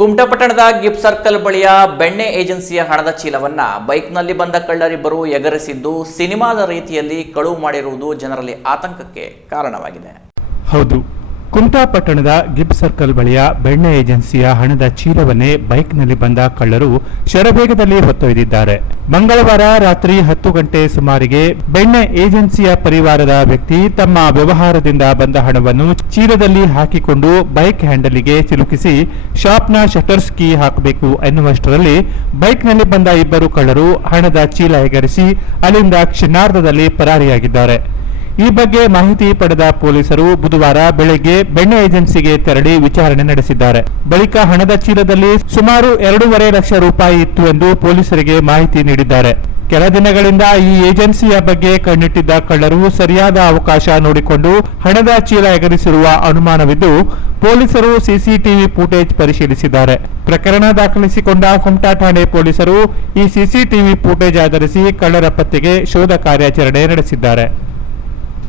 Kumta ಗಿಪ್ circle ಬಳಿಯ ಬೆಣ್ಣೆ ಏಜೆನ್ಸಿಯ ಹಣದ ಚೀಲವನ್ನ ಬೈಕ್ನಲ್ಲಿ ಬಂದ ಕಳ್ಳರಿಬ್ಬರು ಎಗರಿಸಿದ್ದು ಸಿನಿಮಾದ ರೀತಿಯಲ್ಲಿ ಕಳುವು ಮಾಡಿರುವುದು ಜನರಲ್ಲಿ ಆತಂಕಕ್ಕೆ ಕಾರಣವಾಗಿದೆ. ಹೌದು, ಕುಮಟಾಪಟ್ಟಣದ ಗಿಬ್ ಸರ್ಕಲ್ ಬಳಿಯ ಬೆಣ್ಣೆ ಏಜೆನ್ಸಿಯ ಹಣದ ಚೀಲವನ್ನೇ ಬೈಕ್ನಲ್ಲಿ ಬಂದ ಕಳ್ಳರು ಶರಬೇಗದಲ್ಲಿ ಹೊತ್ತೊಯ್ದಿದ್ದಾರೆ. ಮಂಗಳವಾರ ರಾತ್ರಿ ಹತ್ತು ಗಂಟೆ ಸುಮಾರಿಗೆ ಬೆಣ್ಣೆ ಏಜೆನ್ಸಿಯ ಪರಿವಾರದ ವ್ಯಕ್ತಿ ತಮ್ಮ ವ್ಯವಹಾರದಿಂದ ಬಂದ ಹಣವನ್ನು ಚೀಲದಲ್ಲಿ ಹಾಕಿಕೊಂಡು ಬೈಕ್ ಹ್ಯಾಂಡಲಿಗೆ ಸಿಲುಕಿಸಿ ಶಾಪ್ನ ಶಟರ್ಸ್ ಕೀ ಹಾಕಬೇಕು ಎನ್ನುವಷ್ಟರಲ್ಲಿ ಬೈಕ್ನಲ್ಲಿ ಬಂದ ಇಬ್ಬರು ಕಳ್ಳರು ಹಣದ ಚೀಲ ಎಗರಿಸಿ ಅಲ್ಲಿಂದ ಕ್ಷಣಾರ್ಧದಲ್ಲಿ ಪರಾರಿಯಾಗಿದ್ದಾರೆ. ಈ ಬಗ್ಗೆ ಮಾಹಿತಿ ಪಡೆದ ಪೊಲೀಸರು ಬುಧವಾರ ಬೆಳಗ್ಗೆ ಬೆಣ್ಣೆ ಏಜೆನ್ಸಿಗೆ ತೆರಳಿ ವಿಚಾರಣೆ ನಡೆಸಿದ್ದಾರೆ. ಬಳಿಕ ಹಣದ ಚೀಲದಲ್ಲಿ ಸುಮಾರು ಎರಡೂವರೆ ಲಕ್ಷ ರೂಪಾಯಿ ಇತ್ತು ಎಂದು ಪೊಲೀಸರಿಗೆ ಮಾಹಿತಿ ನೀಡಿದ್ದಾರೆ. ಕೆಲ ದಿನಗಳಿಂದ ಈ ಏಜೆನ್ಸಿಯ ಬಗ್ಗೆ ಕಣ್ಣಿಟ್ಟಿದ್ದ ಕಳ್ಳರು ಸರಿಯಾದ ಅವಕಾಶ ನೋಡಿಕೊಂಡು ಹಣದ ಚೀಲ ಎಗರಿಸಿರುವ ಅನುಮಾನವಿದ್ದು, ಪೊಲೀಸರು ಸಿಸಿಟಿವಿ ಫುಟೇಜ್ ಪರಿಶೀಲಿಸಿದ್ದಾರೆ. ಪ್ರಕರಣ ದಾಖಲಿಸಿಕೊಂಡ ಕುಮಟಾ ಠಾಣೆ ಪೊಲೀಸರು ಈ ಸಿಸಿಟಿವಿ ಫುಟೇಜ್ ಆಧರಿಸಿ ಕಳ್ಳರ ಪತ್ತೆಗೆ ಶೋಧ ಕಾರ್ಯಾಚರಣೆ ನಡೆಸಿದ್ದಾರೆ.